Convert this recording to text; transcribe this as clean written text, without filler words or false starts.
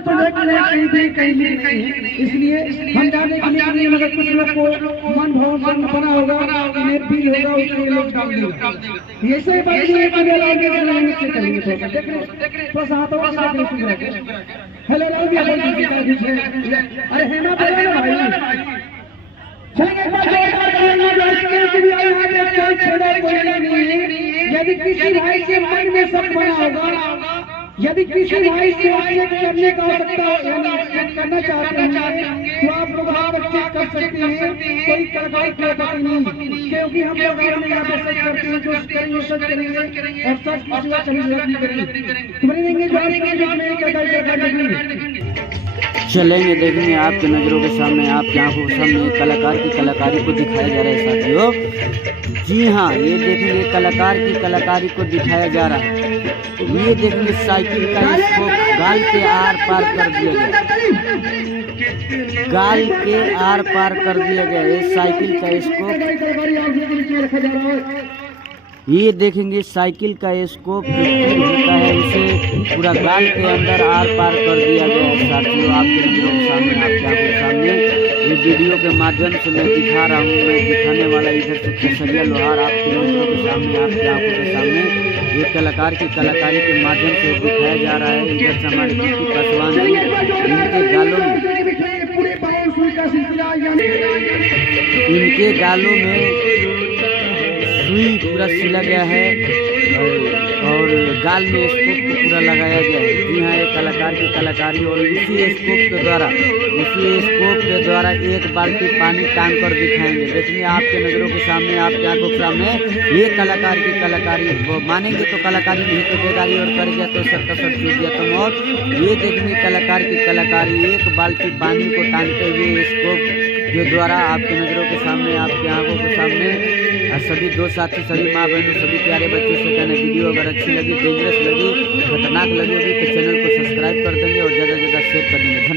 Project में कहीं भी कहीं लिख नहीं है, इसलिए हम जाने के लिए मगर कुछ लोग को मन भवन बना होगा, इन्हें फील होगा, उसके लोग डाल देंगे। ये सही बात नहीं है कि लोग आगे चलाने से करेंगे। तो देख रहे तो सातों का देश में हेलो लोग ये बोल दीजिए अरे हेमा बोलो ना भाई चलेंगे एक बार जोरदार करेंगे जो भी यहाँ पे चल छेड़ा बोलेगा नहीं। यदि किसी भाई के मन में शक बना होगा, यदि किसी भाई से चेक करने का आवश्यकता यानी चेक करना चाहते हैं तो आप लोग वहाँ पर चेक कर सकते हैं। कोई कड़काई की बात नहीं, क्योंकि हम लोग यहाँ पे सर्च करते हैं, जो करेंगे सर्च करेंगे और सर्च की जगह कहीं गलत नहीं करेंगे। तुम्हारे देंगे जो चलेंगे देखेंगे आपके नज़रों के सामने, आपकी आंखों के सामने कलाकार की कलाकारी को दिखाया जा रहा है साथियों। जी हाँ, ये देखेंगे कलाकार की कलाकारी को दिखाया जा रहा है। ये देखेंगे साइकिल का स्कोप गाल के आर पार कर दिया गया, गाल के आर पार कर दिया गया है साइकिल का स्कोप। ये देखेंगे साइकिल का स्कोप जो तीर होता है उसे पूरा गाल के अंदर आर पार कर दिया गया है साथियों। आपके नजरों के सामने, आपके आंखों के सामने ये वीडियो के माध्यम से मैं दिखा रहा हूँ। मैं दिखाने वाला इधर से खेसरिया लोहार आपके नजरों के सामने, आपकी आंखों के सामने एक कलाकार की कलाकारी के माध्यम से दिखाया जा रहा है। इधर से हमारे दीपी पासवान जी, इनके गालों में सुई पूरा सिला गया है और गाल में स्कोप को पूरा लगाया गया है। जी हाँ, एक कलाकार की कलाकारी और उसी स्कोप के द्वारा एक बाल्टी पानी टांग कर दिखाएंगे। देखिए आपके नज़रों के सामने, आपकी आंखों के सामने ये कलाकार की कलाकारी। वो मानेंगे तो कलाकारी, नहीं तो बेगारी, और कर गया तो सर का सर छूट गया तो मौत। ये देखेंगे कलाकार की कलाकारी, एक बाल्टी पानी को टांगते हुए स्कोप के द्वारा आपके नज़रों के सामने, आपकी आंखों के सामने। सभी दोस्त साथी, सभी माँ बहनों, सभी प्यारे बच्चों से कहना, वीडियो अगर अच्छी लगी, डेंजरस लगी, खतरनाक लगी होगी तो चैनल को सब्सक्राइब कर देंगे और ज़्यादा से ज़्यादा शेयर कर देंगे।